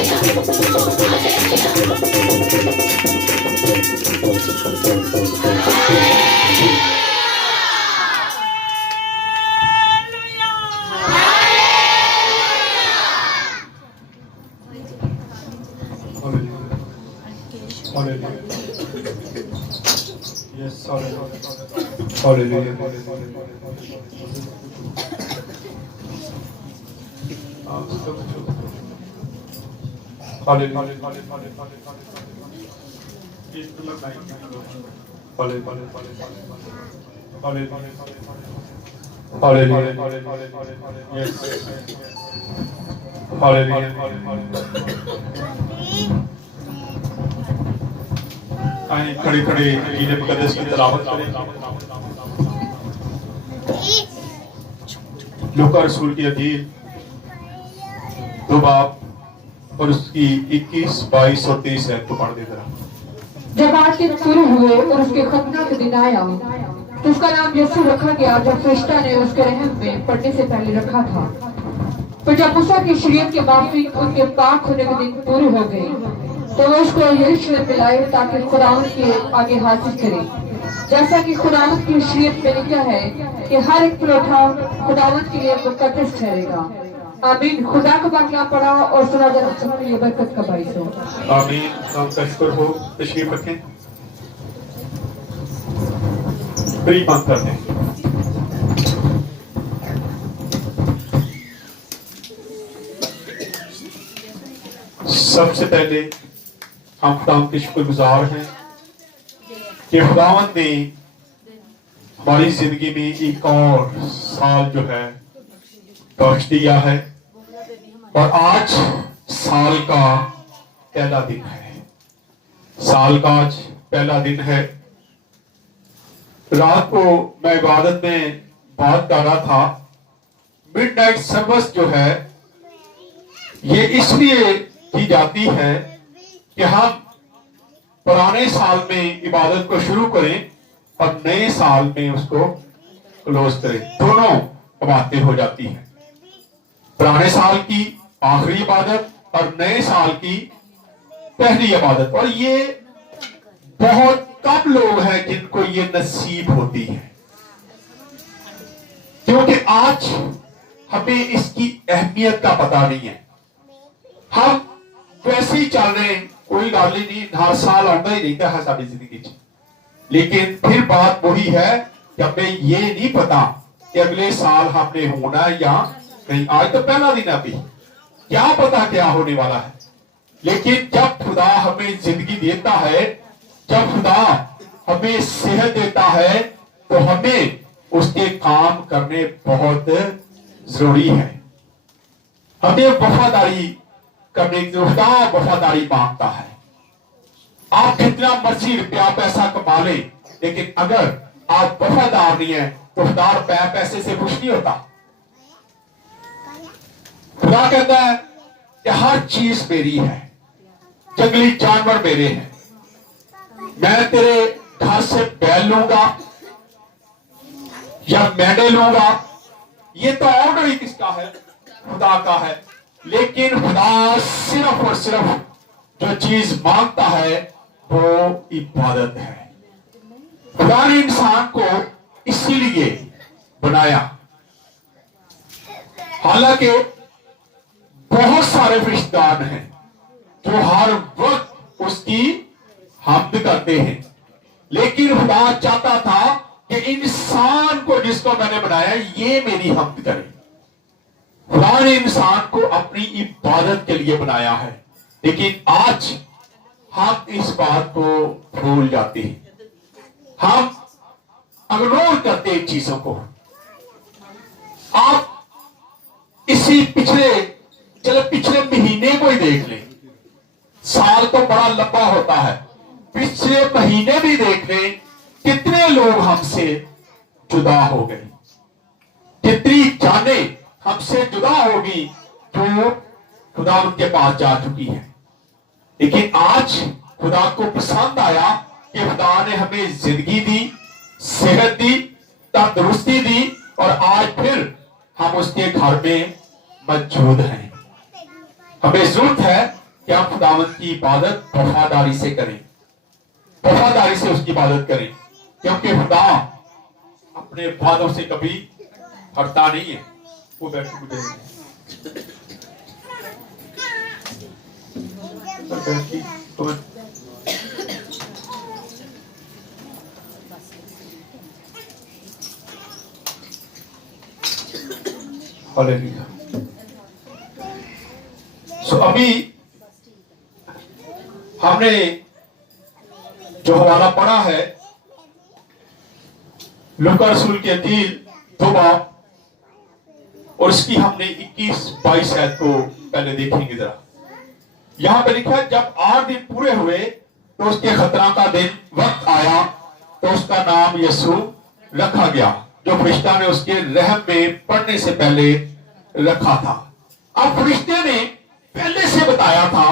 Yes, hallelujah. खड़े खड़े कीने मुकद्दस की तिलावत करें। लूका रसूल की अंजील 2 बाब और उसकी 21, 22 और 23 है तो पढ़ दे जरा। जब 8 दिन पूरे हुए और उसके खतना का दिन आया तो उसका नाम यीशु रखा गया, जब फरिश्ता ने उसके रहम में पढ़ने से पहले रखा था। पर जब मूसा की शरीयत के मुताबिक उनके पाक होने के दिन पूरे हो गए तो वो उसको यरूशलेम में लाए ताकि खुदावंद के आगे हाजिर करे, जैसा कि खुदावंद की शरीयत में लिखा है कि हर एक परोठा खुदावंद के लिए मुकद्दस ठहरेगा। आमीन। खुदा का पाकलाम पढ़ा और सुना जाना सबके लिए बरकत का बाइस हो। आमीन। हम तशक्कुर हो, तशरीफ रखें, बड़ी बात करते हैं। सबसे पहले हम खुदावंद के शुक्रगुजार हैं कि खुदावंद ने हमारी जिंदगी में एक और साल जो है बख्श दिया है और आज साल का पहला दिन है। साल का आज पहला दिन है। रात को मैं इबादत में बात कर रहा था, मिडनाइट सर्विस जो है ये इसलिए की जाती है कि हम पुराने साल में इबादत को शुरू करें और नए साल में उसको क्लोज करें। दोनों बातें हो जाती हैं, पुराने साल की आखिरी इबादत और नए साल की पहली इबादत। और ये बहुत कम लोग हैं जिनको ये नसीब होती है, क्योंकि आज हमें इसकी अहमियत का पता नहीं है। हम वैसे ही चल रहे हैं, कोई गल ही नहीं, हर साल आता ही रहता है सारी जिंदगी च। लेकिन फिर बात वही है कि हमें ये नहीं पता कि अगले साल हमने होना है या नहीं। आज तो पहला दिन अभी, क्या पता क्या होने वाला है। लेकिन जब खुदा हमें जिंदगी देता है, जब खुदा हमें सेहत देता है, तो हमें उसके काम करने बहुत जरूरी है। हमें वफादारी करने की, खुदा वफादारी मांगता है। आप जितना मर्जी रुपया पैसा कमा ले, लेकिन अगर आप वफादार नहीं है तो खुदा रुपया पैसे से खुश नहीं होता। खुदा कहता है कि हर चीज मेरी है, जंगली जानवर मेरे हैं, मैं तेरे घर से बैल लूंगा या मेंढे लूंगा। ये तो ऑर्डर ही किसका है? खुदा का है। लेकिन खुदा सिर्फ और सिर्फ जो चीज मांगता है वो इबादत है। खुदा ने इंसान को इसीलिए बनाया। हालांकि बहुत सारे रिश्तेदार हैं जो हर वक्त उसकी हम्द करते हैं, लेकिन खुदा चाहता था कि इंसान को जिसको मैंने बनाया ये मेरी हम्द करे। खुदा ने इंसान को अपनी इबादत के लिए बनाया है, लेकिन आज हम इस बात को भूल जाते हैं, हम इग्नोर करते हैं चीजों को। आप इसी पिछले महीने को ही देख लें। साल तो बड़ा लंबा होता है, पिछले महीने भी देख लें, कितने लोग हमसे जुदा हो गए, कितनी जानें हमसे जुदा होगी जो खुदा उनके पास जा चुकी है। लेकिन आज खुदा को पसंद आया कि खुदा ने हमें जिंदगी दी, सेहत दी, तंदुरुस्ती दी और आज फिर हम उसके घर में मौजूद हैं। हमें जरूरत है कि हम खुदावंद की इबादत वफादारी से करें, वफादारी से उसकी इबादत करें, क्योंकि खुदा अपने वादों से कभी हटता नहीं है। वो बैठ हालेलुया। सो अभी हमने जो हवाला पढ़ा है लूका रसूल के अंजील 2 बाब, और इसकी हमने 21-22 आयत को पहले देखेंगे जरा। यहां पे लिखा है, जब 8 दिन पूरे हुए तो उसके खतना का दिन वक्त आया तो उसका नाम यीशु रखा गया, जो फरिश्ता ने उसके रहम में पड़ने से पहले रखा था। अब फरिश्ते ने पहले से बताया था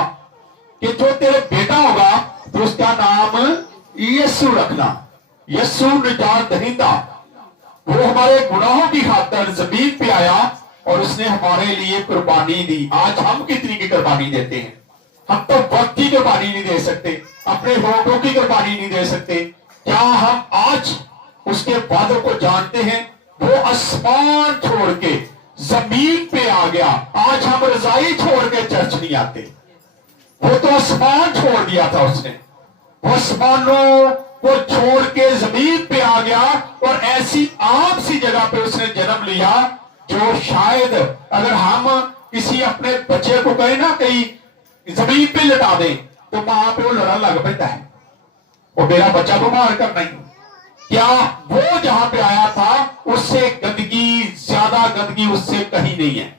कि जो तेरे बेटा होगा तो उसका नाम यीशु रखना। यीशु निजात दहिंदा, वो हमारे गुनाहों की खातिर जमीन पे आया और उसने हमारे लिए कुर्बानी दी। आज हम कितनी की कुर्बानी देते हैं? हम तो वक्त की कुर्बानी नहीं दे सकते, अपने होठों की कुर्बानी नहीं दे सकते। क्या हम आज उसके वादों को जानते हैं? वो आसमान छोड़ के जमीन पे आ गया। आज हम रजाई छोड़ के चर्च नहीं आते, वो तो आसमान छोड़ दिया था उसने। वो आसमानों को छोड़ के जमीन पे आ गया और ऐसी आम सी जगह पे उसने जन्म लिया जो शायद अगर हम किसी अपने बच्चे को कहें ना कहीं जमीन पे लटा दें तो मां पे वो लड़न लग पैदा है, वो मेरा बच्चा बीमार करना ही। क्या वो जहां पे आया था उससे गंदगी, ज्यादा गंदगी उससे कहीं नहीं है।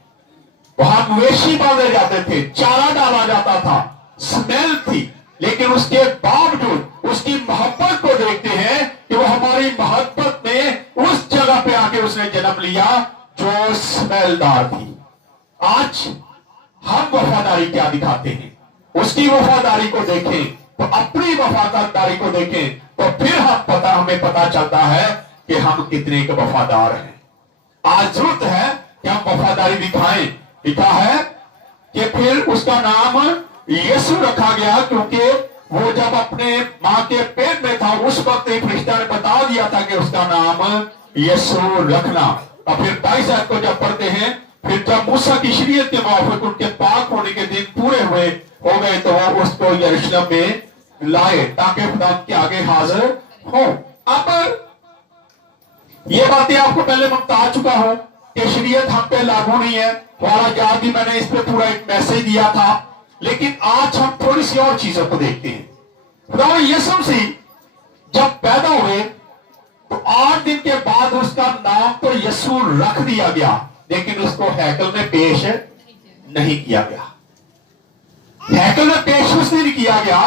वहां मवेशी बांधे जाते थे, चारा डाला जाता था, स्मेल थी, लेकिन उसके बावजूद उसकी मोहब्बत को देखते हैं कि वो हमारी मोहब्बत में उस जगह पे आके उसने जन्म लिया जो स्मेलदार थी। आज हम वफादारी क्या दिखाते हैं? उसकी वफादारी को देखें तो अपनी वफादारी को देखें तो फिर हमें पता चलता है कि हम कितने के वफादार हैं। आज जरूरत है कि हम वफादारी दिखाएं। लिखा है कि फिर उसका नाम यीशु रखा गया, क्योंकि वो जब अपने मां के पेट में था उस वक्त एक फरिश्ता ने बता दिया था कि उसका नाम यीशु रखना। और फिर 22 आयत को जब पढ़ते हैं, फिर जब मूसा की शरीयत के मुताबिक उनके पाक होने के दिन पूरे हो गए तो वो उसको यरूशलेम में लाए ताकि खुदा के आगे हाजिर हो। अब ये बातें आपको पहले मैं बता चुका हूं कि शरीयत हम पे लागू नहीं है। वाला याद भी मैंने इस पे पूरा एक मैसेज दिया था, लेकिन आज हम थोड़ी सी और चीजों को देखते हैं। खुदा यीशु मसीह जब पैदा हुए तो 8 दिन के बाद उसका नाम तो यीशु रख दिया गया, लेकिन उसको हैकल में पेश नहीं किया गया। हैकल में पेश उसने नहीं किया गया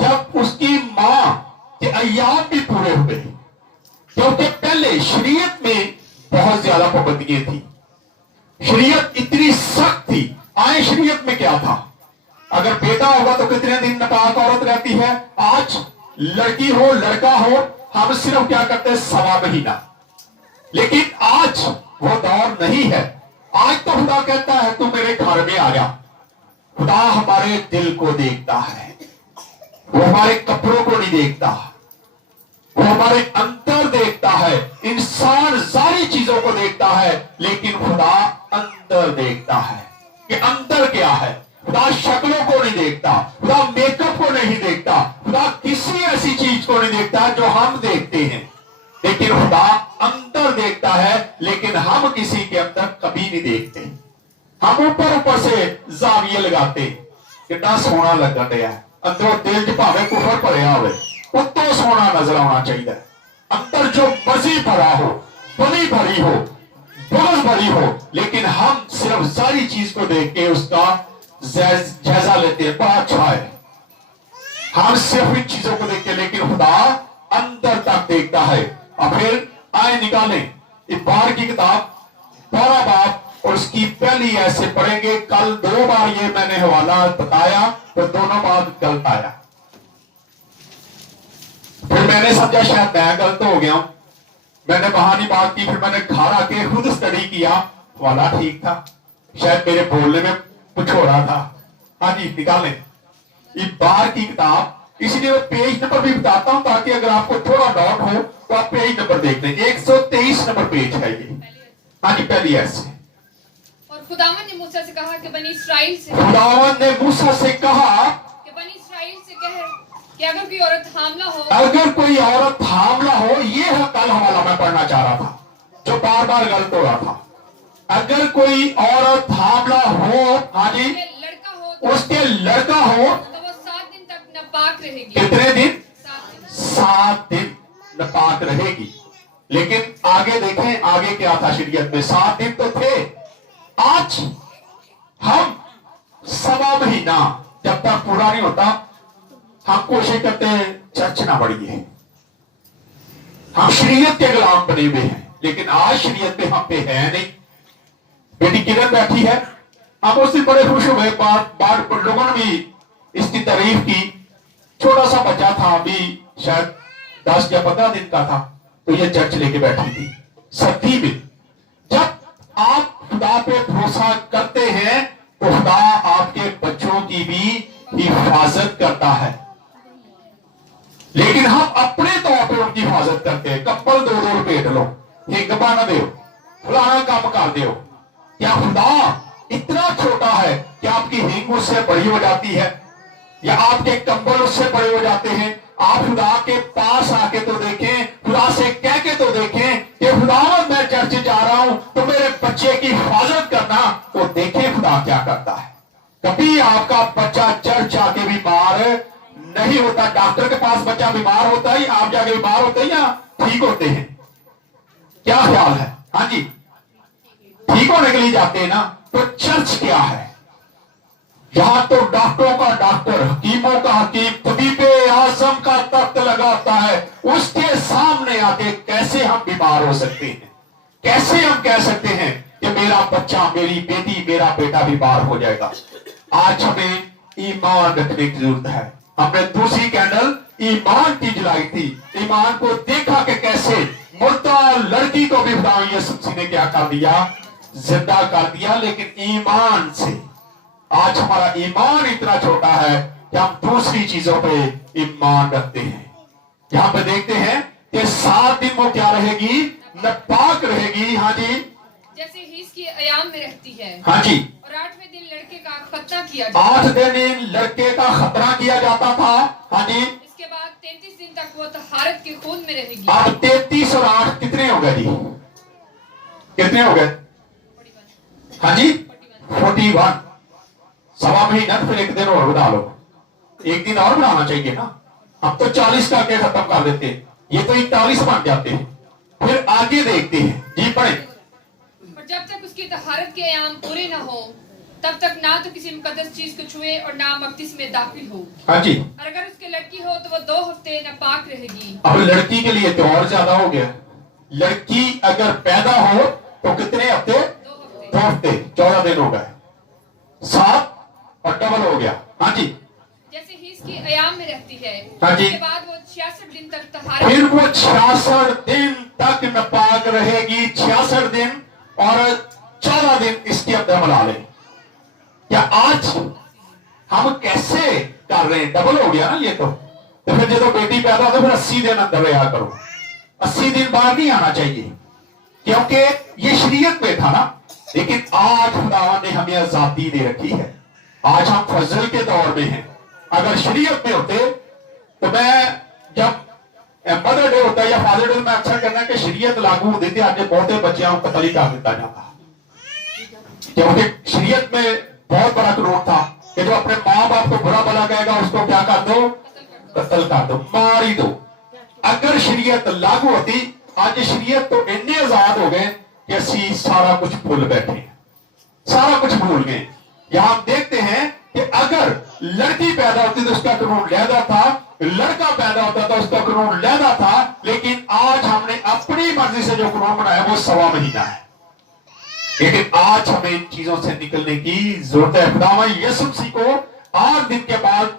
जब उसकी मां के अय्याम भी पूरे हुए, क्योंकि पहले शरीयत में बहुत ज्यादा पाबंदियां थी। शरीयत इतनी सख्त थी। आए शरीयत में क्या था? अगर बेटा होगा तो कितने दिन नापाक औरत रहती है। आज लड़की हो लड़का हो, हम सिर्फ क्या करते हैं? 1.25 महीना। लेकिन आज वो दौर नहीं है। आज तो खुदा कहता है तू मेरे घर में आ जा। खुदा हमारे दिल को देखता है, वो हमारे कपड़ों को नहीं देखता, वो हमारे अंतर देखता है। इंसान सारी चीजों को देखता है, लेकिन खुदा अंदर देखता है कि अंदर क्या है। खुदा शक्लों को नहीं देखता, खुदा मेकअप को नहीं देखता, खुदा किसी ऐसी चीज को नहीं देखता जो हम देखते हैं, लेकिन खुदा अंदर देखता है। लेकिन हम किसी के अंदर कभी नहीं देखते। हम ऊपर ऊपर से जाविये लगाते, कितना सोना लगन दिया है, अंदरों दिल च भावे कुफर भरिया हो, उत्तों सोना नजर आना चाहिए। अंदर जो मर्जी भरा हो, बली भरी हो, बुगज भरी हो, लेकिन हम सिर्फ सारी चीज को देख के उसका जायजा लेते हैं, बड़ा अच्छा है। हम सिर्फ इन चीजों को देखते हैं, लेकिन खुदा अंदर तक देखता है। और फिर आए निकालें इबार की किताब 12 बाब और उसकी पहली ऐसे पढ़ेंगे। कल 2 बार ये मैंने हवाला बताया तो दोनों बार गलत आया। फिर मैंने समझा शायद मैं गलत हो गया हूं, मैंने वहां नहीं बात की। फिर मैंने घर आके खुद स्टडी किया, हवाला ठीक था, शायद मेरे बोलने में कुछ हो रहा था। हाँ जी निकालें ये बार की किताब, इसीलिए मैं पेज नंबर भी बताता हूं ताकि अगर आपको थोड़ा डाउट हो तो आप पेज नंबर देख लें। 123 नंबर पेज है ये। हाँ जी, पहली ऐसे खुदावन ने मूसा से कहा कि बनी इसराइल से खुदावन ने मूसा से कहा कि बनी इसराइल से कह कि अगर कोई औरत हामला हो, अगर कोई औरत हामला हो, ये है कल हवाला मैं पढ़ना चाह रहा था जो बार बार गलत हो रहा था। अगर कोई औरत हामला हो, हाँ जी, लड़का हो, उसके लड़का हो तो वो 7 दिन तक नापाक रहेगी। कितने दिन? 7 दिन। 7 दिन नापाक रहेगी। लेकिन आगे देखें, आगे क्या था शरीयत में? 7 दिन तो थे। आज हम सवा महीना जब तक पूरा नहीं होता हम कोशिश करते हैं चर्च ना बढ़िए, हम शरीयत के गुलाम बने हुए हैं, लेकिन आज शरीयत पे हम पे है नहीं। बेटी किरण बैठी है, हम उससे बड़े खुश हो गए, बार लोगों ने भी इसकी तारीफ की। छोटा सा बच्चा था, अभी शायद 10 या 15 दिन का था, तो ये चर्च लेके बैठी थी सर्दी में। जब आप खुदा पे भरोसा करते हैं तो खुदा आपके बच्चों की भी हिफाजत करता है, लेकिन हम अपने तौर पे उनकी हिफाजत करते हैं। कपल 2-2 रुपए लो, हिंगबा न दो, फलाना काम कर दो। क्या खुदा इतना छोटा है कि आपकी हिंग उससे बड़ी हो जाती है या आपके कंबल उससे बड़े हो जाते हैं? आप खुदा के पास आके तो देखें, खुदा से कह के तो देखें कि खुदा मैं चर्च जा रहा हूं तो मेरे बच्चे की हिफाजत करना, तो देखें खुदा क्या करता है। कभी आपका बच्चा चर्च आके बीमार नहीं होता, डॉक्टर के पास बच्चा बीमार होता ही आप जाके बीमार होते हैं या ठीक होते हैं? क्या ख्याल है? हाँ जी, ठीक होने के लिए जाते हैं ना। तो चर्च क्या है? यहां तो डॉक्टरों का डॉक्टर, हकीमों का हकीम, तबीबे आजम का तख्त लगाता है। उसके सामने आके कैसे हम बीमार हो सकते हैं? कैसे हम कह सकते हैं कि मेरा बच्चा, मेरी बेटी, मेरा बेटा बीमार हो जाएगा? आज हमें ईमान रखने की जरूरत है। हमने दूसरी कैंडल ईमान की जलाई थी, ईमान को देखा कि कैसे मुर्दा लड़की को भी खुदा यीशु मसीह ने क्या कर दिया? जिंदा कर दिया। लेकिन ईमान से, आज हमारा ईमान इतना छोटा है कि हम दूसरी चीजों पे ईमान रखते हैं। यहां पे देखते हैं कि 7 दिन वो क्या रहेगी? नापाक रहेगी। हाँ जी, जैसे हीस की अयाम में रहती है। हाँ जी, और 8वें दिन लड़के का खतना किया जाता 8 दिन लड़के का खतरा किया जाता था। हाँ जी, इसके बाद 33 दिन तक वो तहारत के खून में रहेगी। अब 33 और 8 कितने हो गए जी? कितने हो गए? हाँ जी, 41। सवा महीना, फिर 1 दिन और बढ़ा लो। 1 दिन और बढ़ाना चाहिए ना। अब तो 40 करके खत्म कर देते हैं, ये तो 41 बन जाते हैं। फिर आगे देखते हैं जी, पढ़े। और जब तक उसकी तहारत के अयाम पूरे न हो तब तक ना तो किसी मुकद्दस चीज को छुए और ना मकदिस में दाखिल हो। हाँ जी, और अगर उसकी लड़की हो तो वो 2 हफ्ते नापाक रहेगी। अब लड़की के लिए तो और ज्यादा हो गया। लड़की अगर पैदा हो तो कितने हफ्ते? 2 हफ्ते। 2 हफ्ते, 14 दिन हो गए, 7 और डबल हो गया। हाँ जी, जैसे हीस की अयाम में रहती है। हाँ जी। उसके बाद वो 66 दिन तक तहारत, फिर वो 66 दिन तक नापाक रहेगी। 66 दिन और 14 दिन इसके अंदर मिला ले। क्या आज हम कैसे कर रहे हैं? डबल हो गया ना ये तो फिर जो बेटी पैदा हो फिर 80 दिन अंदर रहा करो, 80 दिन बाहर नहीं आना चाहिए, क्योंकि ये शरीयत में था ना। लेकिन आज खुदावन ने हमें आजादी दे रखी है। आज हम फजल के दौर में हैं। अगर शरीयत में होते तो मैं, जब मदर डे होता है या फादर डे, मैं अक्सर कहना कि शरीयत लागू होती थी, आज बहुते बच्चों को कतल कर दिया जाता, क्योंकि शरीयत में बहुत बड़ा कानून था कि जो अपने माँ बाप को बुरा भला कहेगा उसको क्या कर दो? कत्ल कर दो, मार ही दो। अगर शरीयत लागू होती, आज शरीयत तो इतने आजाद हो गए कि असी सारा कुछ भूल बैठे, सारा कुछ भूल गए। यहां देखते हैं कि अगर लड़की पैदा होती तो उसका कानून लहदा था, लड़का पैदा होता था उसका कानून लहदा था। लेकिन आज हमने अपनी मर्जी से जो कानून बनाया वो सवा महीना है। लेकिन आज हमें इन चीजों से निकलने की जरूरत है। खुदावन यीशु मसीह को 8 दिन के बाद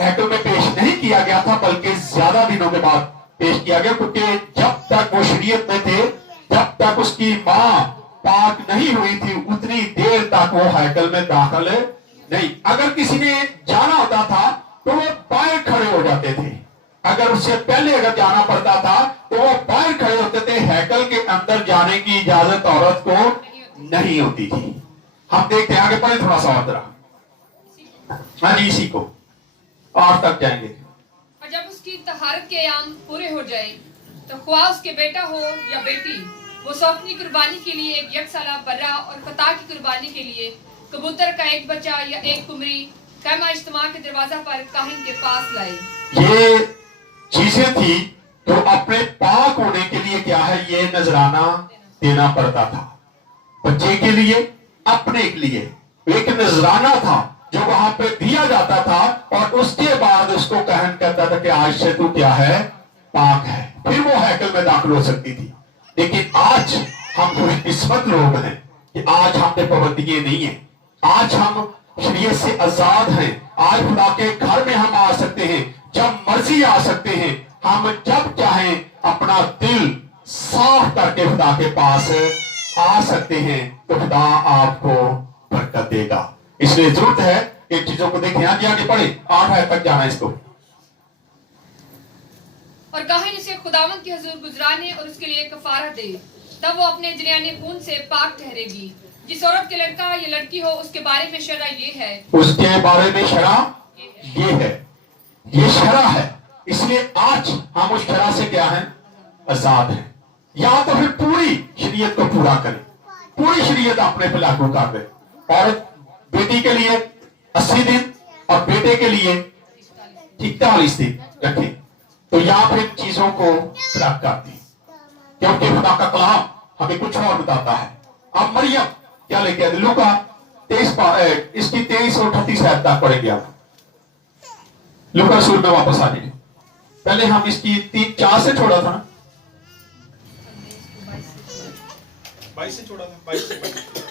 हैकल में पेश नहीं किया गया था, बल्कि ज्यादा दिनों के बाद पेश किया गया, क्योंकि जब तक वो शरीयत में थे, जब तक उसकी मां पाक नहीं हुई थी, उतनी देर तक वो हैकल में दाखिल नहीं। अगर किसी ने जाना होता था जाते थे। अगर उससे पहले अगर जाना पड़ता था तो वो बाहर खड़े होते थे, हैकल के अंदर जाने की इजाजत औरत को नहीं होती थी। हम देखते हैं, आगे पढ़े थोड़ा सा और जरा। हाँ जी, इसी को और तक जाएंगे। और जब उसकी तहारत के अयाम पूरे हो जाए तो ख्वाह उसके बेटा हो या बेटी, वो सौंपनी कुर्बानी के लिए एक यकसाला बर्रा और खता की कुर्बानी के लिए कबूतर का एक बच्चा या एक कुमरी कैमा इज्तिमा के दरवाजा पर काहिन के पास लाए। ये चीजें थी तो अपने पाक होने के लिए क्या है, ये नजराना देना पड़ता था। बच्चे के लिए, अपने के लिए एक नजराना था जो वहां पे दिया जाता था, और उसके बाद उसको कहन कहता था कि आज से तू क्या है, पाक है, फिर वो हैकल में दाखिल हो सकती थी। लेकिन आज हम खुशकिस्मत लोग हैं कि आज हम पे पाबंदियां नहीं है, आज हम शरीयत से आजाद हैं। आज खुदा के घर में हम आ सकते हैं, जब मर्जी आ सकते हैं, हम जब चाहें अपना दिल साफ करके खुदा के पास आ सकते हैं, तो खुदा आपको बरकत देगा। इसलिए जरूरत है इन चीजों को देखें। आगे पढ़े, 8 आयत तक जाना इसको। और काहिन उसे खुदावंद के हुजूर गुजराने और उसके लिए कफारा दे, तब वो अपने जरियाने खून से पाक ठहरेगी। जिस औरत के लड़का या लड़की हो उसके बारे में शरा ये है, उसके बारे में शरा ये है, ये शरा है। इसलिए आज हम उस शरा से क्या है, आजाद हैं। या तो फिर पूरी शरीयत को पूरा करें, पूरी शरीयत अपने पे लागू कर दे। और बेटी के लिए 80 दिन और बेटे के लिए 41 दिन रखें, तो या फिर चीजों को रख कर दी, क्योंकि खुदा का कलाम हमें कुछ और बताता है। अब मरियम क्या लेके आए, लूका 23 इसकी 23 और 38 आयत तक पढ़ेंगे आप। लूका रसूल में वापस आ जाए। पहले हम इसकी 3-4 से छोड़ा था ना, 22 से छोड़ा था, 22 से 22।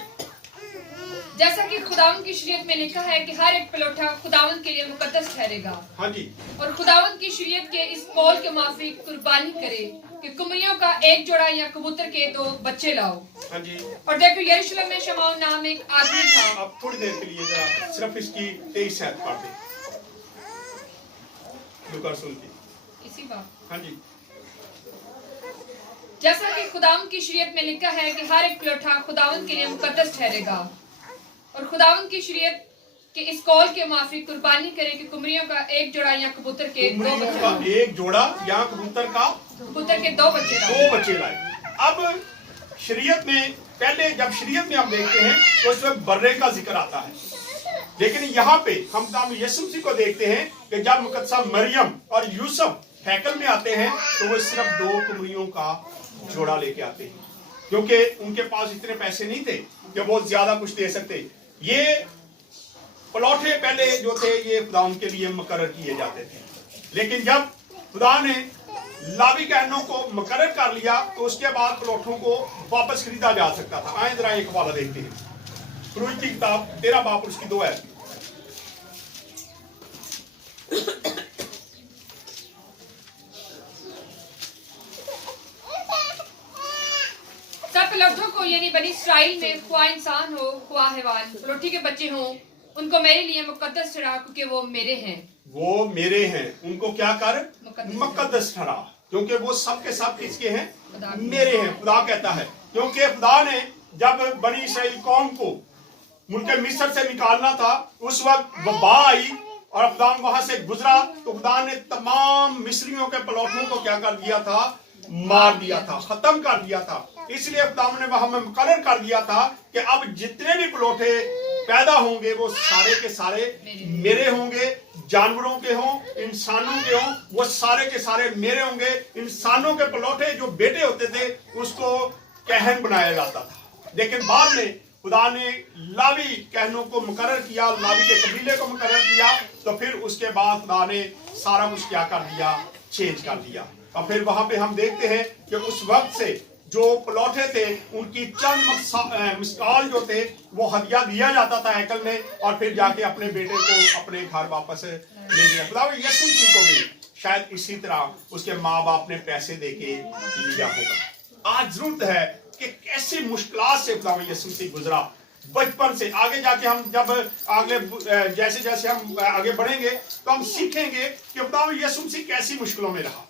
जैसा कि खुदावंद की शरीयत में लिखा है कि हर एक पलोठा खुदावंद के लिए मुकद्दस ठहरेगा। हाँ जी। और खुदावंद की शरीयत के इस कौल के माफिक कुर्बानी करे कि कुमरियों का एक जोड़ा या कबूतर के 2 बच्चे लाओ। हाँ जी। और देखो यरूशलेम में शमाउल नाम एक आदमी था। अब थोड़ी देर के लिए जरा सिर्फ इसकी 23 आयत पढ़ दें, लूका रसूल की। इसी बात, हाँ जी। जैसा कि खुदावंद की शरीयत में लिखा है कि हर एक पलोठा खुदावंद के लिए मुकद्दस ठहरेगा। और खुदावंद की शरीयत के इस कौल के माफिक कुर्बानी करे कि कुमरियों का एक जोड़ा या कबूतर के 2 बच्चे का लाओ। एक जोड़ा या कबूतर का कबूतर के 2 बच्चे लाओ। 2 बच्चे लाए। अब शरीयत में, पहले जब शरीयत में हम देखते हैं तो उसमें बर्रे का जिक्र आता है, लेकिन यहाँ पे हम दाम यीशु मसीह को देखते हैं कि जब मुकद्दसा मरियम और यूसुफ हैकल में आते हैं तो वो सिर्फ 2 कुमरियों का जोड़ा लेके आते हैं, क्योंकि उनके पास इतने पैसे नहीं थे कि वो ज्यादा कुछ दे सकते। ये पलौठे पहले जो थे ये खुदा उनके लिए मुकर्रर किए जाते थे, लेकिन जब खुदा ने लावी कहनों को मुकर्रर कर लिया तो उसके बाद पलौठों को वापस खरीदा जा सकता था। आए जरा एक हवाला देखते हैं, खुरूज की किताब 13 बाब उसकी 2 आयत। सब पलोठों को यानी बनी इस्राएल में ख्वाह इंसान हो ख्वाह हैवान पलोठी के बच्चे हों, उनको मेरे लिए मुकद्दस ठहरा, क्योंकि वो मेरे हैं। वो मेरे हैं, उनको क्या कर, मुकद्दस ठहरा, क्योंकि वो सब के सब किसके हैं, खुदा के। मेरे हैं। खुदा कहता है, क्योंकि खुदा ने जब बनी इस्राएल कौम को मुल्क मिस्र से निकालना था, उस वक्त वबा आई और खुदा वहां से गुजरा, तो खुदा ने तमाम मिस्रियों के पलौठों को क्या कर दिया था, मार दिया था, खत्म कर दिया था। इसलिए खुदा ने वहां में मुकर्रर कर दिया था कि अब जितने भी पलौठे पैदा होंगे वो सारे के सारे मेरे होंगे, जानवरों के हों, इंसानों के हों, वो सारे के सारे मेरे होंगे। इंसानों के पलौठे जो बेटे होते थे उसको कहन बनाया जाता था, लेकिन बाद में खुदा ने लावी कहनों को मुकर्रर किया, लावी के कबीले को मुकर्रर किया, तो फिर उसके बाद खुदा ने सारा कुछ क्या कर दिया, चेंज कर दिया। और फिर वहां पे हम देखते हैं कि उस वक्त से जो पलौठे थे उनकी चंद मिसाल जो थे वो हदिया दिया जाता था हैकल में, और फिर जाके अपने बेटे को अपने घर वापस ले गया। खुदा यीशु मसीह को भी शायद इसी तरह उसके माँ बाप ने पैसे देके लिया होगा। आज जरूरत है कि कैसे मुश्किलात से खुदा यीशु मसीह गुजरा, बचपन से आगे जाके हम जब आगे जैसे जैसे हम आगे बढ़ेंगे तो हम सीखेंगे कि खुदा यीशु मसीह कैसी मुश्किलों में रहा।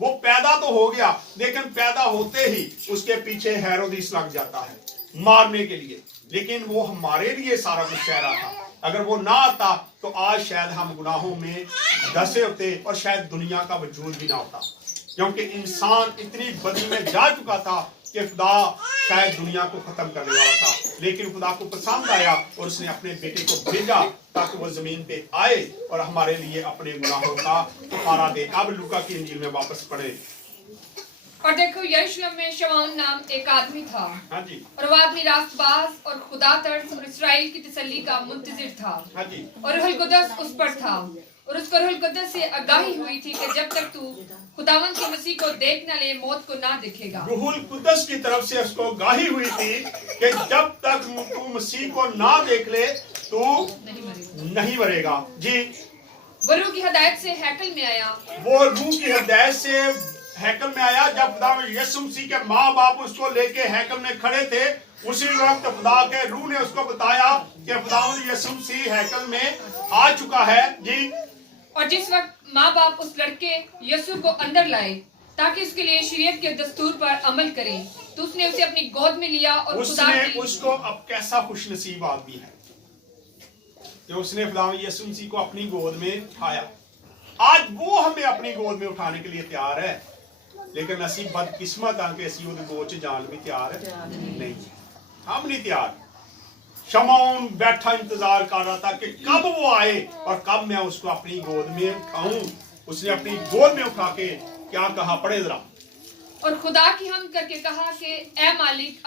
वो पैदा तो हो गया, लेकिन पैदा होते ही उसके पीछे हेरोदिस लग जाता है मारने के लिए, लेकिन वो हमारे लिए सारा कुछ कह रहा था। अगर वो ना आता तो आज शायद हम गुनाहों में धंसे होते और शायद दुनिया का वजूद भी ना होता, क्योंकि इंसान इतनी बदी में जा चुका था कि खुदा शायद दुनिया को खत्म करने वाला था, लेकिन खुदा को पसंद आया और उसने अपने बेटे को भेजा ताकि वो जमीन पे आए और हमारे लिए अपने गुनाहों का कफारा दे। अब लूका की इंजील में वापस पढ़े। और देखो यरूशलेम में शमौन नाम एक आदमी था। हाँ जी। और वो आदमी रास्तबाज और खुदा तर्स और इसराइल की तसल्ली का मुंतजिर था। हाँ जी। और रूहुल कुद्दस उस पर था और उसको रूहुल कुद्दस से आगाही हुई थी कि जब तक तू खुदावंद के मसीह को देख न ले मौत को ना देखेगा। रूहुल कुद्दस की तरफ से उसको आगाही हुई थी कि जब तक तू मसीह को ना देख ले तू नहीं मरेगा। जी। वो रूह की हिदायत से हैकल में आया। वो रूह की हिदायत से हैकल में आया। जब खुदा यीशु मसीह के माँ बाप उसको लेके हैकल में खड़े थे, उसी वक्त खुदा के रूह ने उसको बताया कि खुदा यीशु मसीह हैकल में आ चुका है। जी। और जिस वक्त माँ बाप उस लड़के यीशु को अंदर लाए ताकि उसके लिए शरीयत के दस्तूर पर अमल करें, तो उसने उसे अपनी गोद में लिया और उसने उसको अब कैसा खुशनसीब आदमी है कि उसने खुदा यीशु मसीह को अपनी गोद में उठाया। आज वो हमें अपनी गोद में उठाने के लिए तैयार है, लेकिन असी बदकिस्मत आके असी उहदे गोद च जान भी तैयार नहीं, हम नहीं तैयार। शमौन बैठा इंतजार कर रहा था कि कब वो आए और कब मैं उसको अपनी गोद में उठाऊं। उसने अपनी गोद में उठा के क्या कहा, पढ़े जरा। और खुदा की हम करके कहा कि ए मालिक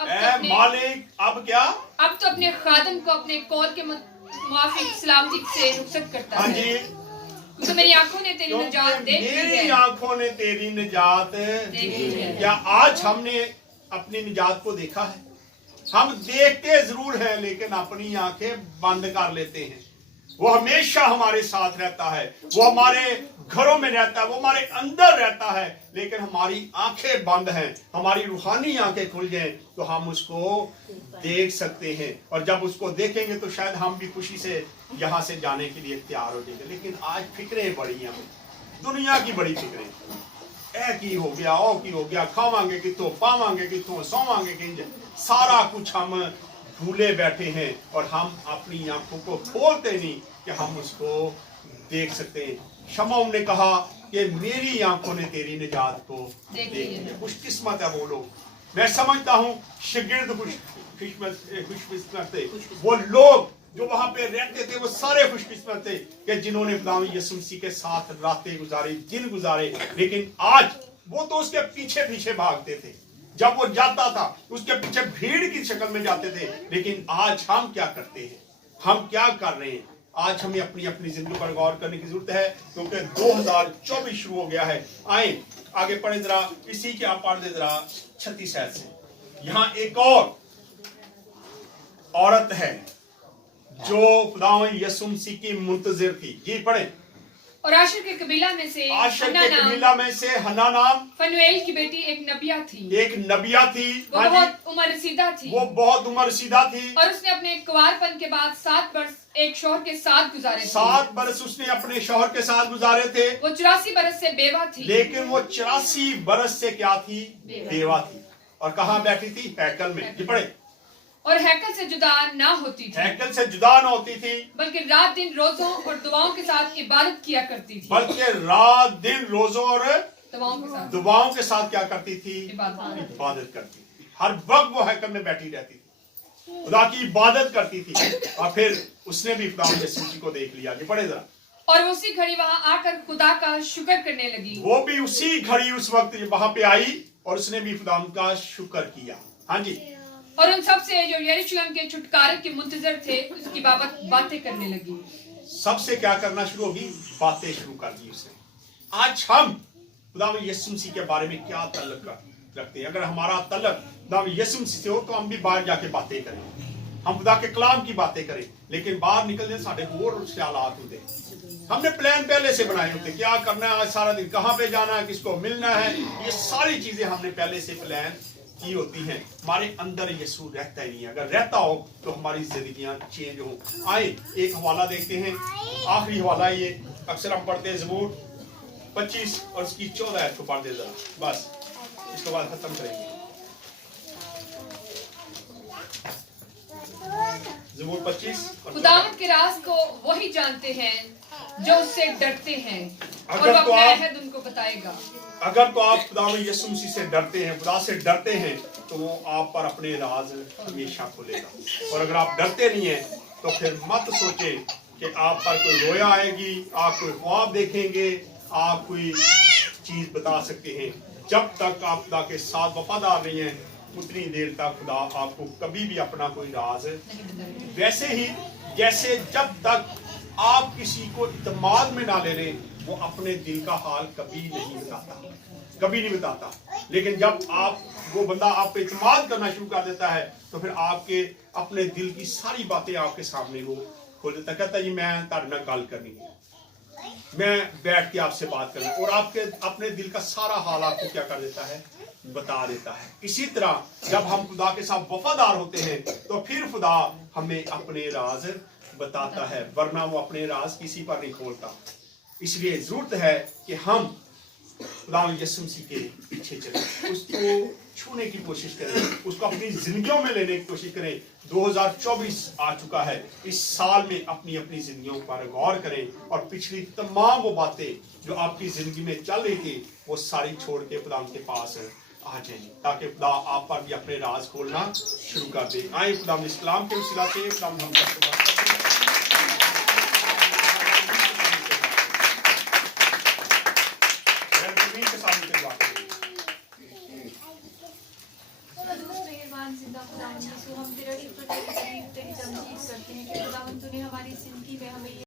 अब क्या, अब तो अपने खादम को अपने कौल के मुआफिक सलामती से रुखसत करता है। क्योंकि मेरी आंखों ने तेरी निजात देख ली है। मेरी आंखों ने तेरी निजात देखी है। क्या आज हमने अपनी निजात को देखा है? हम देखते जरूर हैं लेकिन अपनी आंखें बंद कर लेते हैं। वो हमेशा हमारे साथ रहता है, वो हमारे घरों में रहता है, वो हमारे अंदर रहता है, लेकिन हमारी आंखें बंद हैं। हमारी रूहानी आंखें खुल जाएं तो हम उसको देख सकते हैं, और जब उसको देखेंगे तो शायद हम भी खुशी से यहाँ से जाने के लिए तैयार हो जाएंगे। लेकिन आज फिक्रें बड़ी हैं, दुनिया की बड़ी फिक्रें, ए की हो गया, ओ की हो गया, खावांगे कितों, पावांगे कितों, सोवांगे किंज, सारा कुछ हम भूले बैठे हैं और हम अपनी आंखों को खोलते नहीं कि हम उसको देख सकते हैं। शमौन ने कहा कि मेरी आंखों ने तेरी निजात को देख लिया। खुशकिस्मत है वो लोग। मैं समझता हूँ शागिर्द खुशकिस्मत थे, वो लोग जो वहां पे रहते थे वो सारे खुशकिस्मत थे कि जिन्होंने खुदा यीशु मसीह के साथ रातें गुजारी, दिन गुजारे। लेकिन आज वो तो उसके पीछे पीछे भागते थे, जब वो जाता था उसके पीछे भीड़ की शक्ल में जाते थे। लेकिन आज हम क्या करते हैं, हम क्या कर रहे हैं? आज हमें अपनी अपनी जिंदगी पर गौर करने की जरूरत है, क्योंकि 2024 शुरू हो गया है। आए आगे पढ़े जरा, इसी के आप पढ़ दे जरा 36 आयत से। यहाँ एक और औरत है जो खुदा यीशु मसीह की मुंतजिर थी। जी पढ़े। और आशर के कबीला में से हन्ना नाम फनुएल की बेटी एक नबिया थी। वो बहुत उम्र रसीदा थी। और उसने अपने कुंवारपन के बाद 7 वर्ष एक शौहर के साथ गुजारे। 7 बरस उसने अपने शौहर के साथ गुजारे थे। वो 84 बरस से बेवा थी। लेकिन वो 84 बरस से क्या थी? बेवा थी। और कहाँ बैठी थी? हैकल में। जी पढ़े। और हैकल से जुदा ना होती थी, बल्कि रात दिन रोजों और दुआओं के साथ इबादत किया करती थी। दुआओं के साथ क्या करती थी? इबादत करती थी। हर वक्त वो हैकल में बैठी रहती थी, खुदा की इबादत करती थी। और फिर उसने भी खुदा यीशु मसीह को देख लिया। जी पढ़े जरा। और उसी घड़ी वहां आकर खुदा का शुक्र करने लगी। वो भी उसी घड़ी उस वक्त वहां पे आई और उसने भी खुदा का शुक्र किया। हाँ जी। और उन सब से जो यरूशलेम के छुटकारे के मुंतजर थे उसकी बाबत बातें करने लगी। सबसे क्या करना शुरू होगी? बातें शुरू कर दी उसने। आज हम खुदा यीशु मसीह के बारे में क्या तल्लुक रखते हैं? अगर हमारा तल्लुक खुदा यीशु मसीह से हो तो हम भी बाहर जाके बातें करें, हम खुदा के कलाम की बातें करें। लेकिन बाहर निकलने साढ़े होर ख्यालात होते, हमने प्लान पहले से बनाए होते, क्या करना है आज सारा दिन, कहाँ पे जाना है, किसको मिलना है, ये सारी चीजें हमने पहले से प्लान की होती हैं, हमारे अंदर यीशु रहता ही नहीं है। अगर रहता हो तो हमारी जिंदगियां चेंज हो। आए एक हवाला देखते हैं, आखिरी हवाला ये अक्सर हम पढ़ते हैं, ज़बूर 25 और उसकी 14 आयत को पढ़ दे जरा, बस इसके बाद खत्म करेंगे। ज़बूर 25 और 14। खुदावंद के राज को वही जानते हैं जो उससे डरते हैं, और अगर वो तो अपना आप- अहद उनको बताएगा। अगर तो आप खुदावंद यीशु मसीह से डरते हैं, खुदा से डरते हैं, तो वो आप पर अपने राज हमेशा खोलेगा। और अगर आप डरते नहीं हैं तो फिर मत सोचे कि आप पर कोई रोया आएगी, आप कोई ख्वाब देखेंगे, आप कोई चीज बता सकते हैं। जब तक आप खुदा के साथ वफादार नहीं हैं, उतनी देर तक खुदा आपको कभी भी अपना कोई राज, वैसे ही जैसे जब तक आप किसी को इत्मीनान में ना ले लें, वो अपने दिल का हाल कभी नहीं बताता। लेकिन जब वो बंदा आप पे इत्मीनान करना शुरू कर देता है, तो फिर आपके अपने दिल की सारी बातें आपके सामने वो खोल देता, कहता है जी मैं तारे नाल गल करनी है, मैं बैठ के आपसे बात करना, और आपके अपने दिल का सारा हाल आपको क्या कर देता है, बता देता है। इसी तरह जब हम खुदा के साथ वफादार होते हैं, तो फिर खुदा हमें अपने राज बताता है, वरना वो अपने राज किसी पर नहीं खोलता। इसलिए जरूरत है कि हम खुदा यीशु मसीह के पीछे चलें, उसको छूने की कोशिश करें, उसको अपनी जिंदगियों में लेने की कोशिश करें। 2024 आ चुका है, इस साल में अपनी अपनी जिंदगियों पर गौर करें और पिछली तमाम वो बातें जो आपकी जिंदगी में चल रही थी, वो सारी छोड़ के खुदा के पास आ जाएं, ताकि खुदा आप पर भी अपने राज खोलना शुरू कर दे। आए खुदा इस्लाम के वसीला से खुदा हम सबको